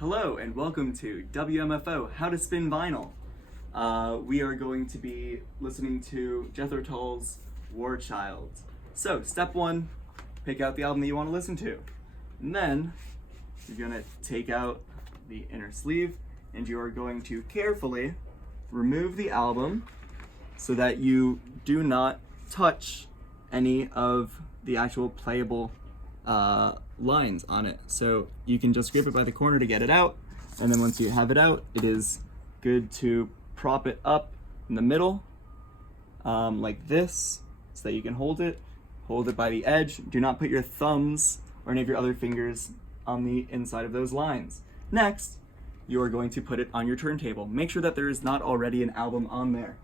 Hello and welcome to WMFO, How to Spin Vinyl. We are going to be listening to Jethro Tull's War Child. So, step one, pick out the album that you want to listen to. And then, you're going to take out the inner sleeve and you are going to carefully remove the album so that you do not touch any of the actual playable lines on it. So you can just grip it by the corner to get it out, and then once you have it out, it is good to prop it up in the middle like this so that you can hold it by the edge. Do not put your thumbs or any of your other fingers on the inside of those lines. Next, you are going to put it on your turntable. Make sure that there is not already an album on there.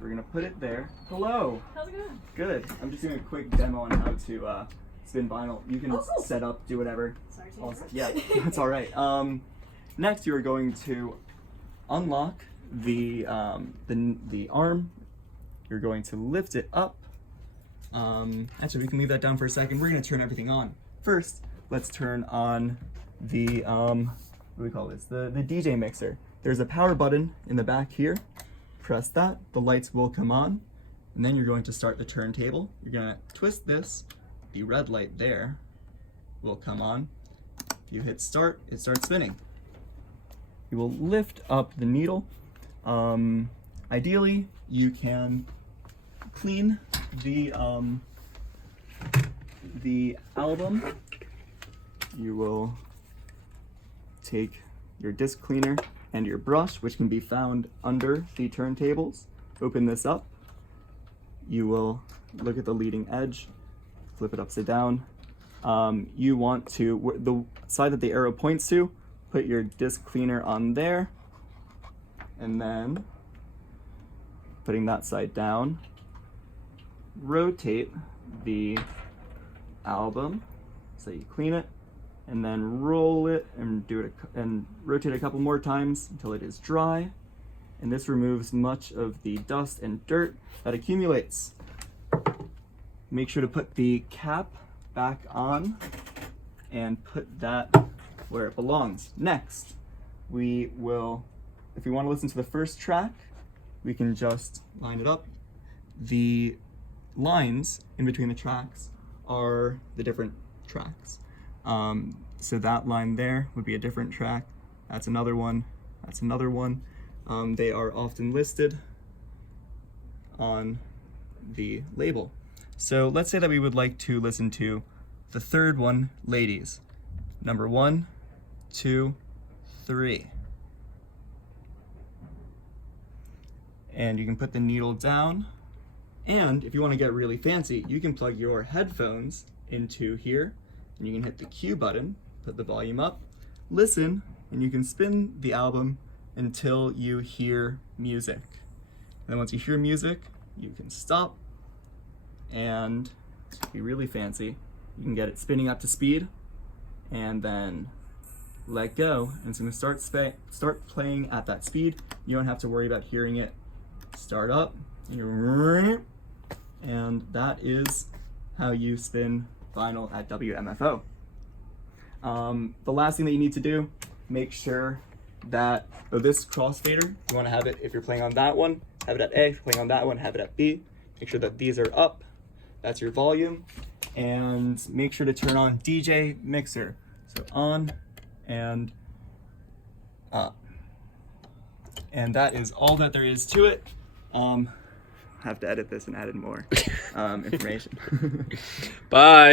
We're gonna put it there. Hello. How's it going? Good. I'm just doing a quick demo on how to spin vinyl. You can set up, do whatever. Sorry to Also, interrupt. yeah, that's all right. Next, you are going to unlock the arm. You're going to lift it up. Actually, we can leave that down for a second. We're going to turn everything on. First, let's turn on the what do we call this? The DJ mixer. There's a power button in the back here. Press that. The lights will come on, and then you're going to start the turntable. You're going to twist this. The red light there will come on. If you hit start, it starts spinning. You will lift up the needle. Ideally, you can clean the album. You will take your disc cleaner and your brush, which can be found under the turntables. Open this up. You will look at the leading edge. Flip it upside down. You want to, the side that the arrow points to, put your disc cleaner on there, and then putting that side down, rotate the album so you clean it, and then roll it and and rotate a couple more times until it is dry. And this removes much of the dust and dirt that accumulates. Make sure to put the cap back on and put that where it belongs. Next, we will, if we want to listen to the first track, we can just line it up. The lines in between the tracks are the different tracks. So that line there would be a different track. That's another one. That's another one. They are often listed on the label. So let's say that we would like to listen to the third one, Ladies. Number 1, 2, 3. And you can put the needle down. And if you want to get really fancy, you can plug your headphones into here, and you can hit the Q button, put the volume up, listen, and you can spin the album until you hear music. And then once you hear music, you can stop, and to be really fancy, you can get it spinning up to speed, and then let go, and it's going to start playing at that speed. You don't have to worry about hearing it start up, and that is how you spin vinyl at WMFO. The last thing that you need to do, make sure that this crossfader, you want to have it, if you're playing on that one, have it at A. If you're playing on that one, have it at B. Make sure that these are up. That's your volume. And make sure to turn on DJ mixer. So on and up. And that is all that there is to it. Have to edit this and add in more information. Bye.